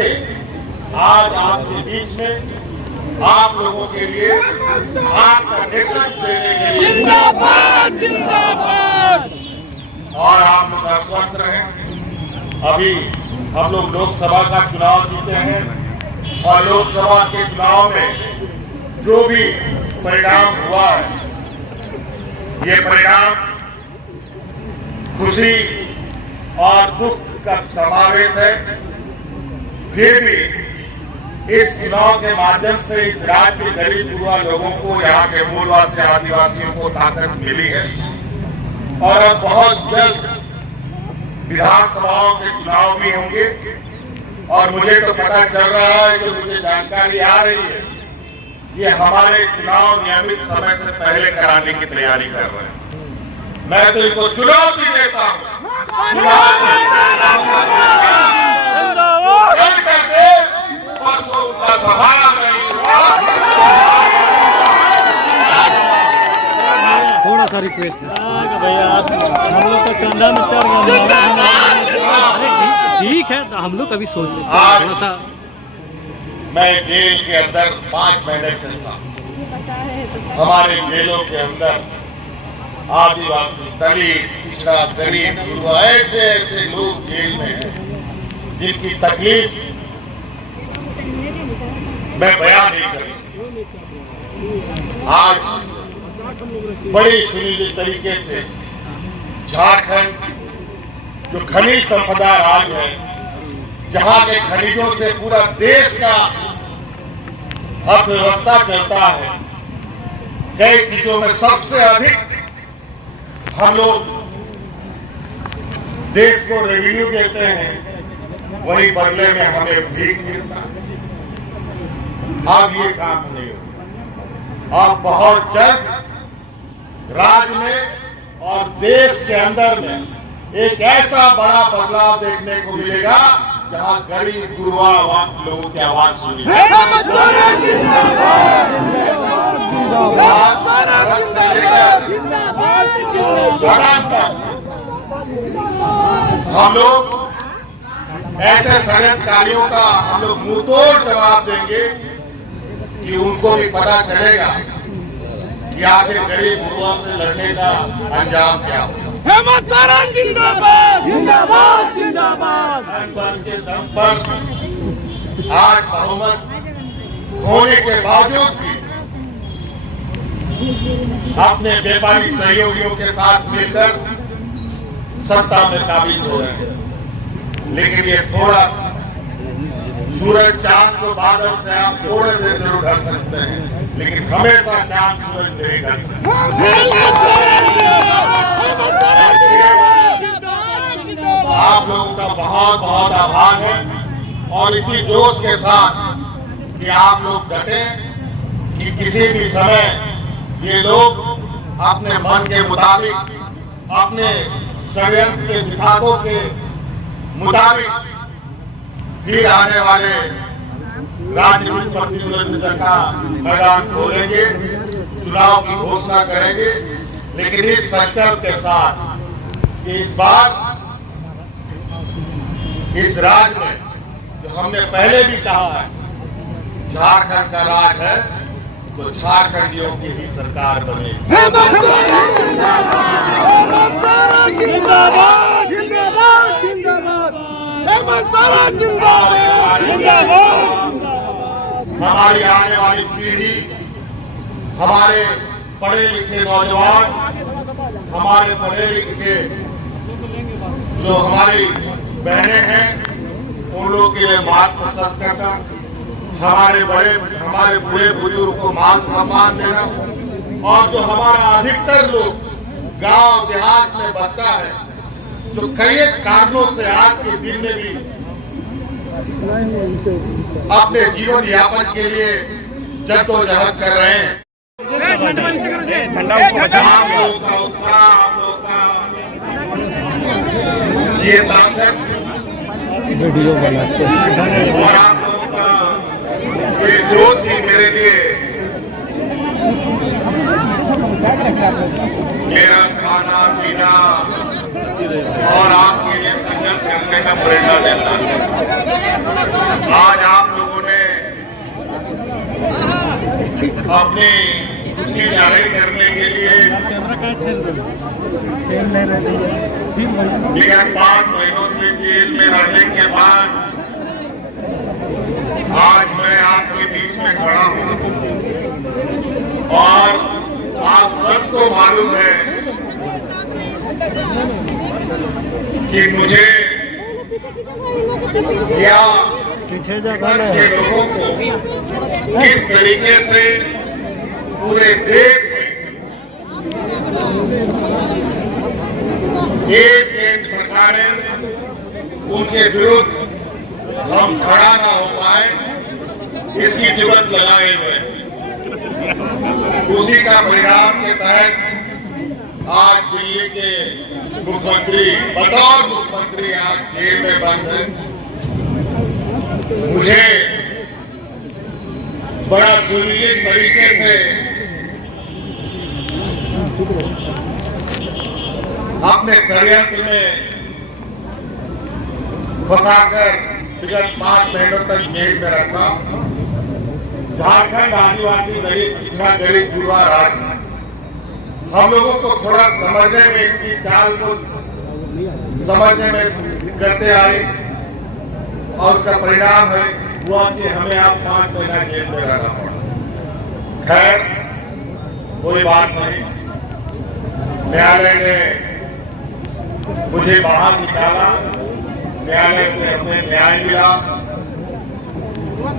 से आज आपके बीच में आप लोगों के लिए आपका नेतृत्व देने के लिए जिंदाबाद जिंदाबाद और आप लोग आश्वस्त रहें। अभी हम लोग लोकसभा का चुनाव जीते हैं और लोकसभा के चुनाव में जो भी परिणाम हुआ है, ये परिणाम खुशी और दुख का समावेश है। फिर भी इस चुनाव के माध्यम से इस राज्य के गरीब युवा लोगों को, यहाँ के मूलवासी आदिवासियों को ताकत मिली है और अब बहुत जल्द विधानसभाओं के चुनाव भी होंगे। और मुझे तो पता चल रहा है, जो मुझे जानकारी आ रही है, ये हमारे चुनाव नियमित समय से पहले कराने की तैयारी कर रहे हैं। मैं तो इनको चुनौती देता हूँ, थोड़ा सा रिक्वेस्ट है भैया, हम लोग का कंधा में चढ़ गया। ठीक है, हम लोग अभी सोच रहे हैं थोड़ा सा। मैं जेल के अंदर 5 महीने से था। हमारे जेलों के अंदर आदिवासी, दलित, पिछड़ा, गरीब, युवा, ऐसे ऐसे लोग जेल में हैं जिनकी तकलीफ मैं बयान नहीं कर सकता। आज बड़ी सुनिश्चित तरीके से झारखंड जो खनिज संपदा राज्य है, जहां के खनिजों से पूरा देश का अर्थव्यवस्था चलता है, कई चीजों में सबसे अधिक हम लोग देश को रेवेन्यू देते हैं, वही बदले में हमें भीख मिलता है। अब ये काम नहीं होगा। अब बहुत जल्द राज्य में और देश के अंदर में एक ऐसा बड़ा बदलाव देखने को मिलेगा जहां गरीब गुरुआ लोगों की आवाज सुनी हम लोग ऐसे षड्यंत्रकारियों का हम लोग मुंहतोड़ जवाब देंगे कि उनको भी पता चलेगा कि आखिर गरीब गुरुओं से लड़ने का अंजाम क्या होगा। हेमंत सोरेन जिंदाबाद जिंदाबाद जिंदाबाद। के दम पर आज बहुमत होने के बावजूद भी अपने व्यापारी सहयोगियों के साथ मिलकर सत्ता में काबिज हो रहे हैं। लेकिन ये थोड़ा सूरज चांद को बादल से आप थोड़े देर जरूर ढक सकते हैं, लेकिन हमेशा चांद सूरज नहीं ढक सकते। आप लोगों का बहुत बहुत आभार है और इसी जोश के साथ कि आप लोग डटे कि किसी भी समय ये लोग अपने मन के मुताबिक, अपने षड्यंत्र के विषादों के मुताबिक फिर आने वाले राजनीतिक प्रतिद्वंद्विता का मैदान खोलेंगे, चुनाव की घोषणा करेंगे। लेकिन इस संकल्प के साथ कि इस बार इस राज्य में, जो हमने पहले भी कहा है, झारखंड का राज है तो झारखंडियों की ही सरकार बनेगी। हमारी आने वाली पीढ़ी, हमारे पढ़े लिखे नौजवान, हमारे पढ़े लिखे जो हमारी बहनें हैं, उन लोगों के लिए मान पसंद करना, हमारे बूढ़े बुजुर्ग को मान सम्मान देना, और जो हमारा अधिकतर लोग गांव देहात में बसता है, जो कई कारणों से आज के दिन में भी अपने जीवन यापन के लिए जद्दोजहद कर रहे हैं। आप लोगों का उत्साह, आप लोगों का ये ताकत वीडियो बनाते और आप लोगों का ये जोश ही मेरे लिए मेरा खाना पीना और आपके लिए संघर्ष करने का प्रेरणा देता है। आज आप लोगों ने अपनी खुशी जाहिर करने के लिए विगत 5 महीनों से जेल में रहने के बाद आज मैं आपके बीच में खड़ा हूं और आप सबको मालूम है कि मुझे क्या विपक्ष के लोगों को किस तरीके से पूरे देश में एक प्रकार उनके विरुद्ध हम खड़ा ना हो पाए, इसकी जरूरत लगाए हुए हैं। उसी का परिणाम के तहत आज दिल्ली के मुख्यमंत्री बतौर मुख्यमंत्री आज जेल में बंद है। मुझे बड़ा सुनिश्चित तरीके से अपने षड्यंत्र में फंसाकर विगत 5 महीनों तक जेल में रखा। झारखंड आदिवासी दलित पिछड़ा गरीब जुड़वा राज्य हम लोगों को थोड़ा समझने में, इनकी चाल को समझने में दिक्कतें आई और उसका परिणाम हुआ कि हमें आप 5 महीना जेल में रहना पड़ा। खैर कोई बात नहीं, न्यायालय ने मुझे बाहर निकाला, न्यायालय से हमें न्याय मिला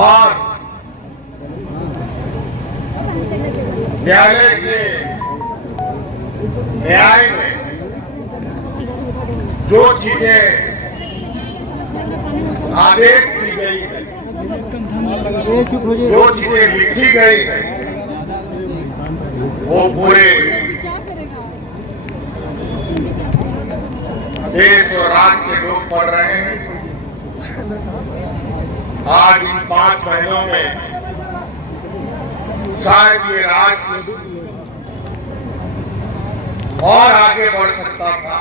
और न्यायालय के न्याय में जो चीजें आदेश दी गई है, जो चीजें लिखी गई है, वो पूरे देश और राज्य के लोग पढ़ रहे हैं। आज इन 5 महीनों में शायद ये राज्य और आगे बढ़ सकता था,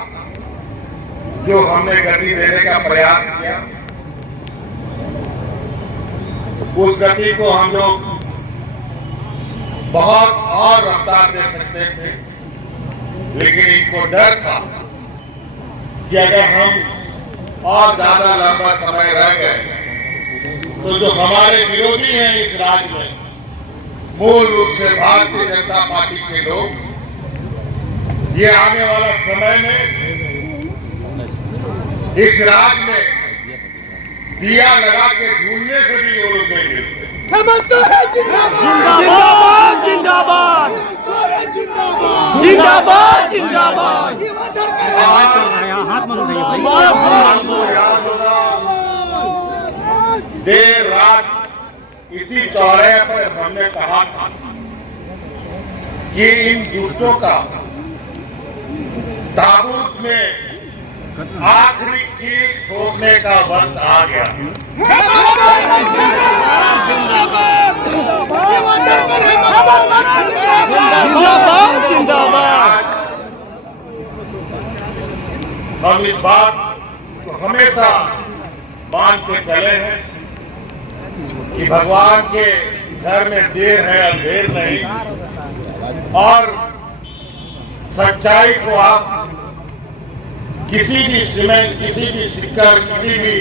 जो हमने गति देने का प्रयास किया। उस गति को हम लोग बहुत और रफ्तार दे सकते थे, लेकिन इनको डर था कि अगर हम और ज्यादा लंबा समय रह गए तो जो हमारे विरोधी हैं इस राज्य में, मूल रूप से भारतीय जनता पार्टी के लोग, ये आने वाला समय में इस राज्य में दिया लगा के ढूंढने से भी वो लोग नहीं मिलते। जिंदाबाद जिंदाबाद जिंदाबाद जिंदाबाद। हाथ में उठाइए भाई। आपको याद होगा देर रात इसी चौराहे पर हमने कहा था कि इन दुष्टों का ताबूत में आखिरी कील ठोकने का वक्त आ गया। जिंदाबाद जिंदाबाद। हम इस बात को हमेशा मान के चले हैं कि भगवान के घर में देर है अंधेर नहीं, और सच्चाई को आप किसी भी सीमेंट, किसी भी सिक्कर, किसी भी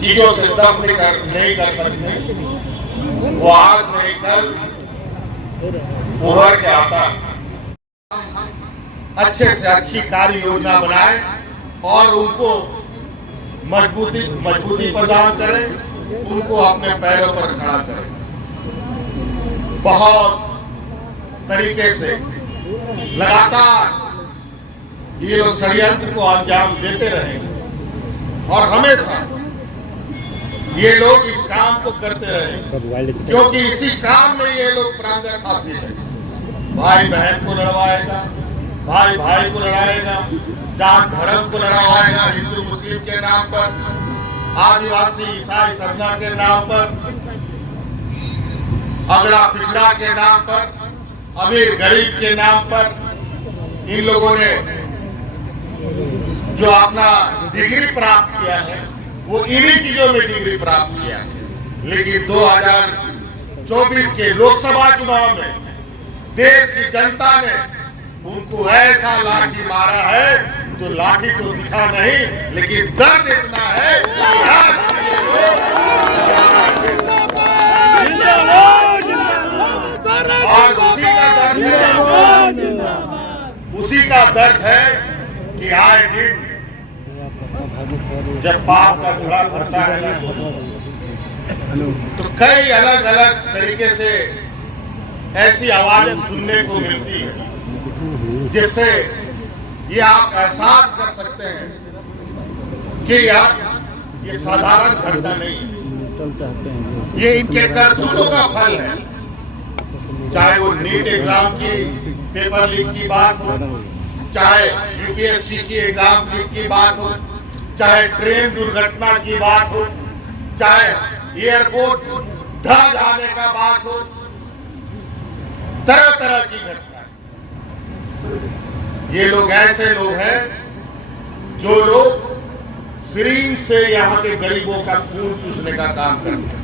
चीजों से दफन नहीं कर सकते। वो आज नहीं कल उभर के आता है। अच्छे से अच्छी कार्य योजना बनाए और उनको मजबूती प्रदान करें, उनको अपने पैरों पर खड़ा करें। बहुत तरीके से लगातार ये लोग षड्यंत्र को अंजाम देते रहे और हमेशा ये लोग इस काम को करते रहे, क्योंकि इसी काम में ये लोग प्राणदंड हासिल है। भाई बहन को लड़वाएगा, भाई भाई को लड़ाएगा, जात धर्म को लड़वाएगा, हिंदू मुस्लिम के नाम पर, आदिवासी ईसाई सबना के नाम पर, अगड़ा पिछड़ा के नाम पर, अमीर गरीब के नाम पर। इन लोगों ने जो अपना डिग्री प्राप्त किया है वो इन्हीं चीजों में डिग्री प्राप्त किया। लेकिन 2024 के लोकसभा चुनाव में देश की जनता ने उनको ऐसा लाठी मारा है, तो लाठी तो दिखा नहीं, लेकिन दर्द इतना है कि आज ये लोग और उसी का दर्द है कि आए दिन जब पाप का धुआं भरता है ना, तो कई अलग अलग तरीके से ऐसी आवाजें सुनने को मिलती है, जिससे ये आप एहसास कर सकते हैं कि यार ये साधारण घटना नहीं है, ये इनके करतूतों का फल है। चाहे वो नीट एग्जाम की पेपर लीक की बात हो, चाहे यूपीएससी की एग्जाम लीक की बात हो, चाहे ट्रेन दुर्घटना की बात हो, चाहे एयरपोर्ट ढह जाने का बात हो, तरह तरह की घटना। ये लोग ऐसे लोग हैं जो लोग सिरिंज से यहाँ के गरीबों का खून चूसने का काम करते हैं।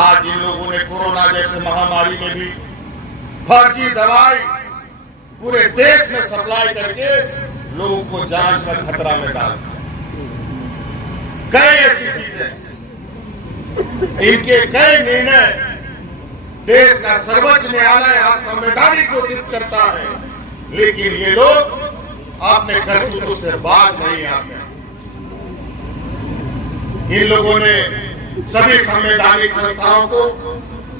आज इन लोगों ने कोरोना जैसे महामारी में भी फर्जी दवाई पूरे देश में सप्लाई करके लोगों को जान का खतरा में डाल दिया। कई ऐसी चीजें, इनके कई निर्णय देश का सर्वोच्च न्यायालय आज संवैधानिक घोषित करता है, लेकिन ये लोग अपने करतूतों से बाज नहीं आते। इन लोगों ने सभी संवैधानिक संस्थाओं को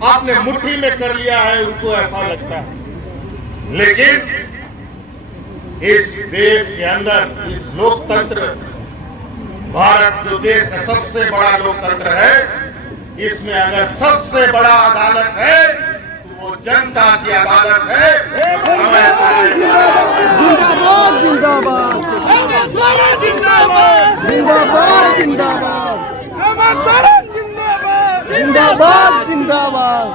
अपने मुट्ठी में कर लिया है, उनको ऐसा लगता है। लेकिन इस देश के अंदर इस लोकतंत्र, भारत जो देश का सबसे बड़ा लोकतंत्र है, इसमें अगर सबसे बड़ा अदालत है तो वो जनता की अदालत है। जिंदाबाद जिंदाबाद जिंदाबाद जिंदाबाद जिंदाबाद जिंदाबाद जिंदाबाद।